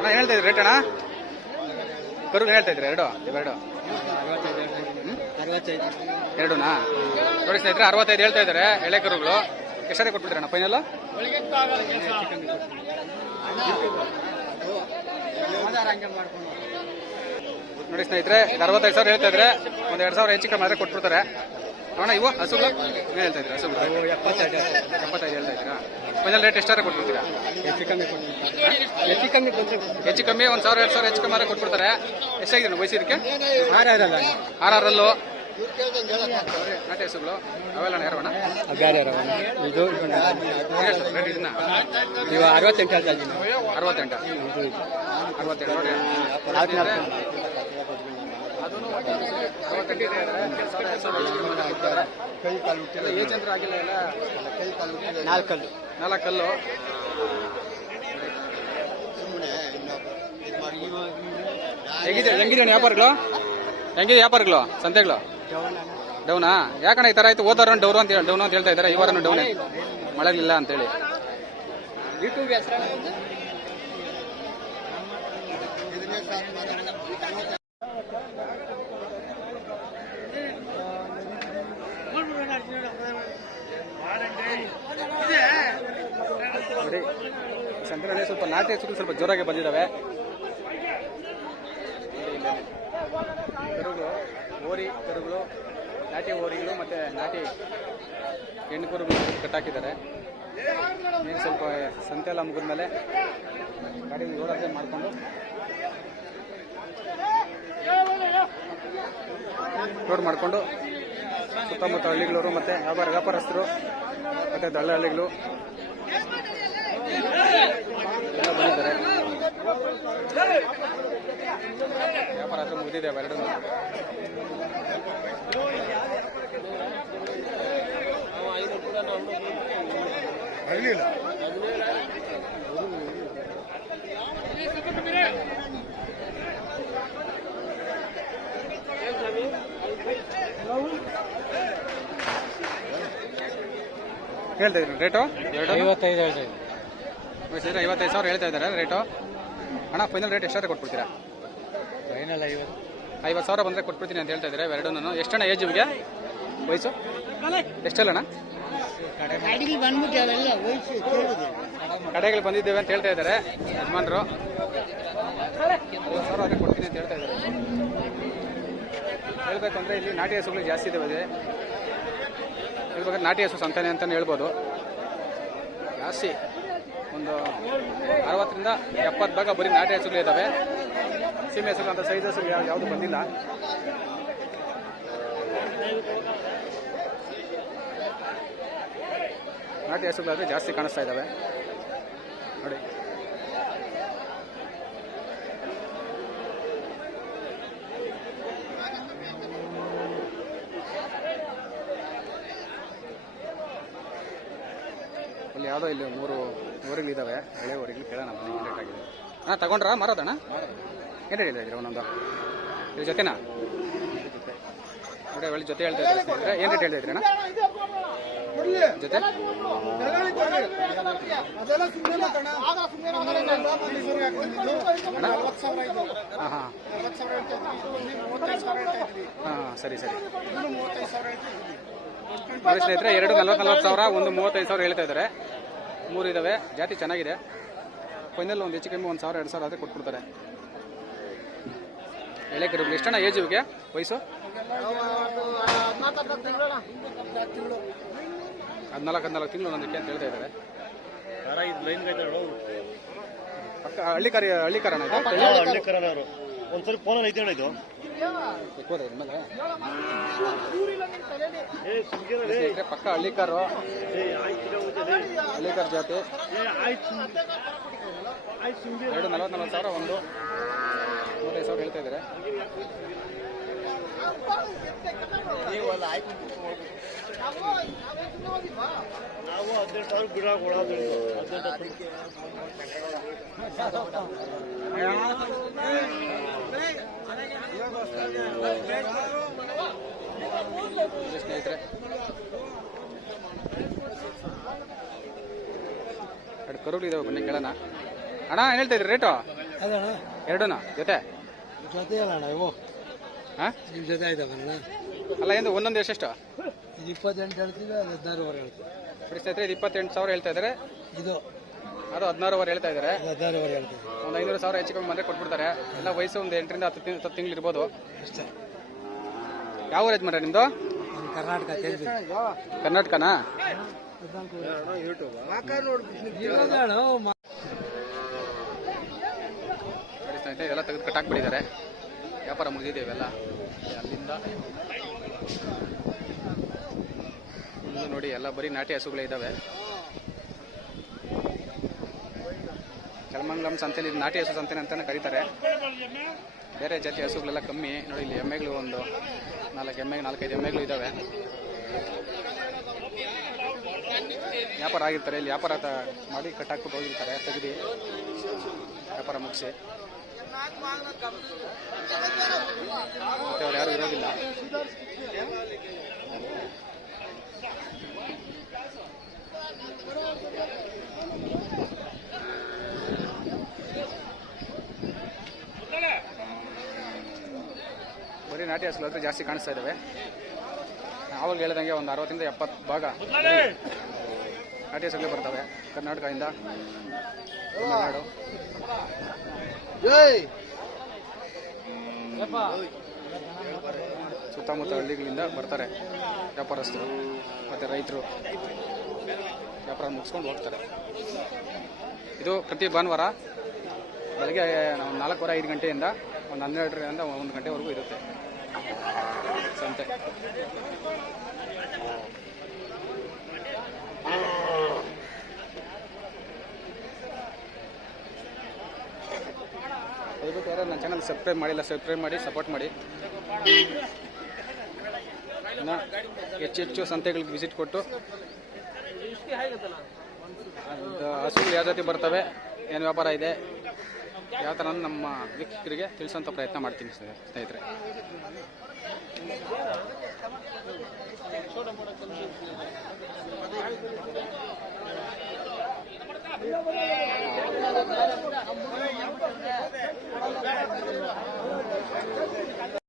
ಅಣ್ಣ, ಏನ್ ಹೇಳ್ತಾ ಇದ್ರಿ? ರೇಟ್ ಅಣ್ಣ? ಕರು ಹೇಳ್ತಾ ಇದ್ರಿ? ಎರಡು ಅರವತ್ತೈದು ಎರಡುನಾ? ನೋಡಿ ಸ್ನೇಹಿತರೆ, ಅರವತ್ತೈದು ಹೇಳ್ತಾ ಇದ್ದಾರೆ ಎಳೆ ಕರುಗಳು. ಎಷ್ಟೇ ಕೊಟ್ಬಿಡ್ತೀರಣ್ಣ? ಫೈನಲ್ ನೋಡಿ ಸ್ನೇಹಿತರೆ ಅರವತ್ತೈದು ಸಾವಿರ ಹೇಳ್ತಾ ಇದ್ರೆ ಒಂದ್ ಎರಡ್ ಸಾವಿರ ಹೆಚ್ಚು ಕಮ್ಮಿ ಆದ್ರೆ ಕೊಟ್ಬಿಡ್ತಾರೆ. ನೋಡೋಣ, ಇವು ಹಸುಗಳು? ಹೇಳ್ತಾ ಇದ್ರಿ ಹಸುಗಳು. ಎಪ್ಪತ್ತೈದು ಎಪ್ಪತ್ತೈದು ಹೇಳ್ತಾ ಇದ್ದೀರಾ? ಫೈನಲ್ ರೇಟ್ ಎಷ್ಟಾರ ಕೊಟ್ಬಿಡ್ತೀರಾ? ಹೆಚ್ಚು ಕಮ್ಮಿ ಹೆಚ್ಚು ಕಮ್ಮಿ ಹೆಚ್ಚು ಕಮ್ಮಿ ಒಂದು ಸಾವಿರ ಎರಡು ಸಾವಿರ ಹೆಚ್ಚು ಕಮ್ಮಿ ಕೊಟ್ಬಿಡ್ತಾರೆ. ಎಷ್ಟಾಗಿದೆ ವಯಸ್ಸಿದಕ್ಕೆ ಆರಲ್ಲ ಆರ್ ಆರ್ ಅಲ್ಲೂ ನಾಟಿ ಹಸುಗಳು ಅವೆಲ್ಲ ಯಾರವಣ ಬೇರೆ ಇದು ರೇಟ್ ಇದನ್ನ ನೀವು ಅರವತ್ತೆಂಟು ಹೇಳ್ತಾ ಇದ್ದೀನಿ. ಅರವತ್ತೆಂಟ. ಅರವತ್ತೆಂಟು ನೋಡಿ. ಇದೆ ಆಗಿಲ್ಲ ಎಲ್ಲ ನಾಲ್ಕಲ್ಲು. ನಾಲ್ಕಲ್ಲು. ಹೆಂಗಿದೆ ಹೆಂಗಿದೆ ವ್ಯಾಪಾರಗಳು? ಹೆಂಗಿದೆ ವ್ಯಾಪಾರಗಳು? ಸಂತೆಗಳು? ಡೌನಾ? ಯಾಕಣ್ಣ ಈ ತರ ಆಯ್ತು? ಓದೋರ ಡೌನ್ ಅಂತ ಡೌನ್ ಅಂತ ಹೇಳ್ತಾ ಇದ್ದಾರೆ. ಈ ಡೌನ್? ಮಳೆಗಳಿಲ್ಲ ಅಂತೇಳಿ. ಯೂಟ್ಯೂಬ್ ಹೆಸರು ನೋಡಿ ಸಂಕ್ರಾಂತಿ ಸ್ವಲ್ಪ ನಾಟಿ ಹಸುಗಳು ಸ್ವಲ್ಪ ಜೋರಾಗಿ ಬಂದಿದ್ದಾವೆ ಕರುಗಳು ಓರಿ ಕರುಗಳು, ನಾಟಿ ಓರಿಗಳು ಮತ್ತೆ ನಾಟಿ ಹೆಣ್ಣು ಕರುಗಳು ಕಟ್ಟಾಕಿದ್ದಾರೆ. ನೀನು ಸ್ವಲ್ಪ ಸಂತೆ ಎಲ್ಲ ಮುಗಿದ್ಮೇಲೆ ಗಾಡಿ ಓಡಾಟ ಮಾಡಿಕೊಂಡು. ರೋಡ್ ಮಾಡಿಕೊಂಡು ಸುತ್ತಮುತ್ತ ಹಳ್ಳಿಗಳವರು ಮತ್ತೆ ವ್ಯಾಪಾರ ವ್ಯಾಪಾರಸ್ಥರು ಮತ್ತೆ ದಳ್ಳಹಳ್ಳಿಗಳು ಹೇಳ್ತಾ ಇದ್ದೀನಿ ರೇಟು ಐವತ್ತೈದು ಹೇಳ್ತಾ ಇದ್ದೀನಿ. ವಯಸ್ಸಿದ್ರೆ ಐವತ್ತೈದು ಸಾವಿರ ಹೇಳ್ತಾ ಇದ್ದಾರೆ ರೇಟು. ಅಣ್ಣ ಫೈನಲ್ ರೇಟ್ ಎಷ್ಟಾದ್ರೆ ಕೊಟ್ಬಿಡ್ತೀರಾ? ಫೈನಲ್ ಐವತ್ತು. ಐವತ್ತು ಸಾವಿರ ಬಂದರೆ ಕೊಟ್ಬಿಡ್ತೀನಿ ಅಂತ ಹೇಳ್ತಾ ಇದ್ದಾರೆ. ಎರಡು ನಾನು ಎಷ್ಟಣ್ಣ ಏಜ್ ಇವ್ಗೆ ವಯಸ್ಸು? ಎಷ್ಟಲ್ಲಣ್ಣ ಕಡೆಗಳು ಬಂದಿದ್ದೇವೆ ಅಂತ ಹೇಳ್ತಾ ಇದ್ದಾರೆ ಯಜಮಾನರು. ಐವತ್ತು ಸಾವಿರ ಆದರೆ ಕೊಡ್ತೀನಿ ಅಂತ ಹೇಳ್ತಾ ಇದ್ದಾರೆ. ಹೇಳ್ಬೇಕಂದ್ರೆ ಇಲ್ಲಿ ನಾಟಿ ಹಸುಗಳು ಜಾಸ್ತಿ ಇದ್ದಾವೆ ಹೇಳ್ಬೇಕಾದ್ರೆ ನಾಟಿ ಹಸು ಸಂತಾನೆ ಅಂತಲೇ ಹೇಳ್ಬೋದು. ಜಾಸ್ತಿ. ಒಂದು ಅರವತ್ತರಿಂದ ಎಪ್ಪತ್ತು ಭಾಗ ಬರೀ ನಾಟಿ ಹಸುಗಳು ಇದ್ದಾವೆ. ಸೀಮೆ ಹೆಸರು ಅಂತ ಸೈಜ್ ಹೆಸರು ಯಾವ ಯಾವುದು ಬಂದಿಲ್ಲ. ನಾಟಿ ಹಸುಗಳಾದರೆ ಜಾಸ್ತಿ ಕಾಣಿಸ್ತಾ ಇದ್ದಾವೆ. ನೋಡಿ. ಯಾವುದೋ ಇಲ್ಲಿ ಮೂರು ಊರುಗಳಿದ್ದಾವೆ ಹಳೆ ಊರಿಗೆ ಕೇಳೋಣ ಬನ್ನಿ ರೇಟ್ ಆಗಿದೆ. ಹಾಂ ತಗೊಂಡ್ರಾ? ಮಾರೋದಣ್ಣ? ಏನು ಹೇಳಿದ್ರೆ ಇದ್ದೀರಾ ಒಂದೊಂದು ಇದ್ರ ಜೊತೆನಾ? ನೋಡಿ ಒಳ್ಳೆ ಜೊತೆ ಹೇಳ್ತಾ ಇದ್ದಾರೆ ಏನು ರೇಟ್ ಹೇಳ್ತಾ ಇದ್ರಿ ಅಣ್ಣ? ಜೊತೆ ಹಾಂ ಸರಿ ಸರಿ. ನೋಡಿ ಸ್ನೇಹಿತರೆ ಎರಡು ನಲ್ವತ್ತು ನಲ್ವತ್ತು ಸಾವಿರ ಒಂದು ಮೂವತ್ತೈದು ಸಾವಿರ ಹೇಳ್ತಾ ಇದ್ದಾರೆ. ಮೂರು ಇದ್ದಾವೆ ಜಾತಿ ಚೆನ್ನಾಗಿದೆ. ಫೈನಲ್ ಒಂದು ಹೆಚ್ಚು ಕಮ್ಮಿ ಒಂದು ಸಾವಿರ, ಎರಡು ಸಾವಿರ ಆದರೆ ಕೊಟ್ಬಿಡ್ತಾರೆ. ಎಳೆ ಕರುಗಳು. ಎಷ್ಟಣ್ಣ ಏಜ್ ಇವಿಗೆ? ವಯಸ್ಸು? ಹದಿನಾಲ್ಕು ಹದಿನಾಲ್ಕು ತಿಂಗಳು ನನಗೆ ಅಂತ ಹೇಳ್ತಾ ಇದ್ದಾರೆ. ಹಳ್ಳಿಕಾರ ಹಳ್ಳಿ ಕರಿ ಹಳ್ಳಿ ಕರಣ ಒಂದ್ಸರಿ ಫೋನಲ್ಲಿ ಐತೆ ಇದು. ಪಕ್ಕ ಹಳ್ಳಿಕಾರು ಹಳ್ಳಿಕಾರ ಜಾತಿ. ಎರಡು ನಲವತ್ತು ನಲವತ್ತು ಸಾವಿರ ಒಂದು ಮೂವತ್ತೈದು ಸಾವಿರ ಹೇಳ್ತಾ ಇದ್ದಾರೆ ನಾವು ಹದಿನೆಂಟು ಸಾವಿರ ಗಿಡ ಸ್ನೇಹಿತರೆ ಎರಡು ಕರುಗಳು ಇದಾವೆ ಬನ್ನಿ ಕೇಳೋಣ. ಅಣ್ಣ ಏನ್ ಹೇಳ್ತಾ ಇದ್ರಿ? ರೇಟು ಎರಡೂನಾ? ಜೊತೆ? ಜೊತೆ ಅಲ್ಲ ಅಣ್ಣ ಇವು. ಹಾಂ? ನಿಮ್ಮ ಜೊತೆ ಆಯ್ತವಣ್ಣ ಅಲ್ಲ ಎಂದು ಒಂದೊಂದು ಎಷ್ಟೆಷ್ಟು ಇದು ಇಪ್ಪತ್ತೆಂಟು ಹೇಳ್ತೀವಿ ಅದು ಹದಿನಾರುವರೆ ಹೇಳ್ತೀವಿ. ಬಿಡಿ ಸ್ನೇಹಿತರೆ ಇದು ಇಪ್ಪತ್ತೆಂಟು ಸಾವಿರ ಹೇಳ್ತಾ ಇದ್ದಾರೆ. ಇದು. ಅದು ಹದಿನಾರುವರೆ ಹೇಳ್ತಾ ಇದ್ದಾರೆ. ಅದು ಹದಿನಾರುವರೆ ಹೇಳ್ತೀವಿ ಒಂದು ಐನೂರು ಸಾವಿರ ಹೆಚ್ಚು ಕಮ್ಮಿ ಬಂದರೆ ಕೊಟ್ಬಿಡ್ತಾರೆ. ಎಲ್ಲ ವಯಸ್ಸು ಒಂದು ಎಂಟರಿಂದ ಹತ್ತು ತಿಂಗ್ ಹತ್ತು ತಿಂಗಳು ಇರ್ಬೋದು. ಅಷ್ಟೇ. ಯಾವ ಊರು ಯಜಮಾನ್ರೆ ನಿಮ್ಮದು ನಮ್ಮ ಕರ್ನಾಟಕ ಕರ್ನಾಟಕನಾ? ಎಲ್ಲ ತೆಗೆದು ಕಟ್ಟಾಕ್ಬಿಟ್ಟಿದ್ದಾರೆ. ವ್ಯಾಪಾರ ಮುಗಿದಿದೆ ಇವೆಲ್ಲ. ಅಲ್ಲಿಂದ. ನೋಡಿ ಎಲ್ಲ ಬರೀ ನಾಟಿ ಹಸುಗಳೇ ಇದ್ದಾವೆ. ಚಲಮಂಗಲಂ ಸಂತೆಯಲ್ಲಿ ನಾಟಿ ಹಸು ಸಂತೆ ಅಂತಲೇ ಕರೀತಾರೆ. ಬೇರೆ ಜಾತಿ ಹಸುಗಳೆಲ್ಲ ಕಮ್ಮಿ. ನೋಡಿ, ಇಲ್ಲಿ ಎಮ್ಮೆಗಳು ಒಂದು ನಾಲ್ಕು ಎಮ್ಮೆ, ನಾಲ್ಕೈದು ಎಮ್ಮೆಗಳು ಇದ್ದಾವೆ ವ್ಯಾಪಾರ ಆಗಿರ್ತಾರೆ. ಇಲ್ಲಿ ವ್ಯಾಪಾರ ಮಾಡಿ ಕಟ್ಟಾಕ್ಬಿಟ್ಟು ಹೋಗಿರ್ತಾರೆ. ತೆಗೆದು ವ್ಯಾಪಾರ ಮುಗಿಸಿ. ಮತ್ತೆ ಅವ್ರು ಯಾರು ಇರೋದಿಲ್ಲ. ಬರೀ ನಾಟಿ ಹಸುಗಳು ಜಾಸ್ತಿ ಕಾಣಿಸ್ತಾ ಇದ್ದಾವೆ ಆವಾಗ ಹೇಳಿದಂಗೆ ಒಂದು ಅರವತ್ತಿಂದ ಎಪ್ಪತ್ತು ಭಾಗ ನಾಟಿ ಹಸುಗಳೇ ಬರ್ತವೆ. ಕರ್ನಾಟಕದಿಂದ ತಮಿಳುನಾಡು. ಸುತ್ತಮುತ್ತ ಹಳ್ಳಿಗಳಿಂದ ಬರ್ತಾರೆ ವ್ಯಾಪಾರಸ್ಥರು ಮತ್ತು ರೈತರು. ವ್ಯಾಪಾರ ಮುಗಿಸ್ಕೊಂಡು ಹೋಗ್ತಾರೆ. ಇದು ಪ್ರತಿ ಭಾನುವಾರ ಬೆಳಗ್ಗೆ ನಾವು ನಾಲ್ಕೂವರೆ ಐದು ಗಂಟೆಯಿಂದ ಒಂದು ಹನ್ನೆರಡರಿಂದ ಒಂದು ಗಂಟೆವರೆಗೂ ಇರುತ್ತೆ. ಸಂತೆ ದಯವಿಟ್ಟು ಸಬ್ಸ್ಕ್ರೈಬ್ ಮಾಡಿಲ್ಲ ಸಬ್ಸ್ಕ್ರೈಬ್ ಮಾಡಿ. ಸಪೋರ್ಟ್ ಮಾಡಿ. ಇನ್ನು ಹೆಚ್ಚು ಹೆಚ್ಚು ಸಂತೆಗಳಿಗೆ ವಿಸಿಟ್ ಕೊಟ್ಟು ಹಸುಗಳು ಯಾವ ಜೊತೆ ಬರ್ತವೆ, ಏನು ವ್ಯಾಪಾರ ಇದೆ ಯಾವ ಥರ ನಮ್ಮ ವೀಕ್ಷಕರಿಗೆ ತಿಳಿಸೋಂಥ ಪ್ರಯತ್ನ ಮಾಡ್ತೀನಿ ಸರ್ ಸ್ನೇಹಿತರೆ.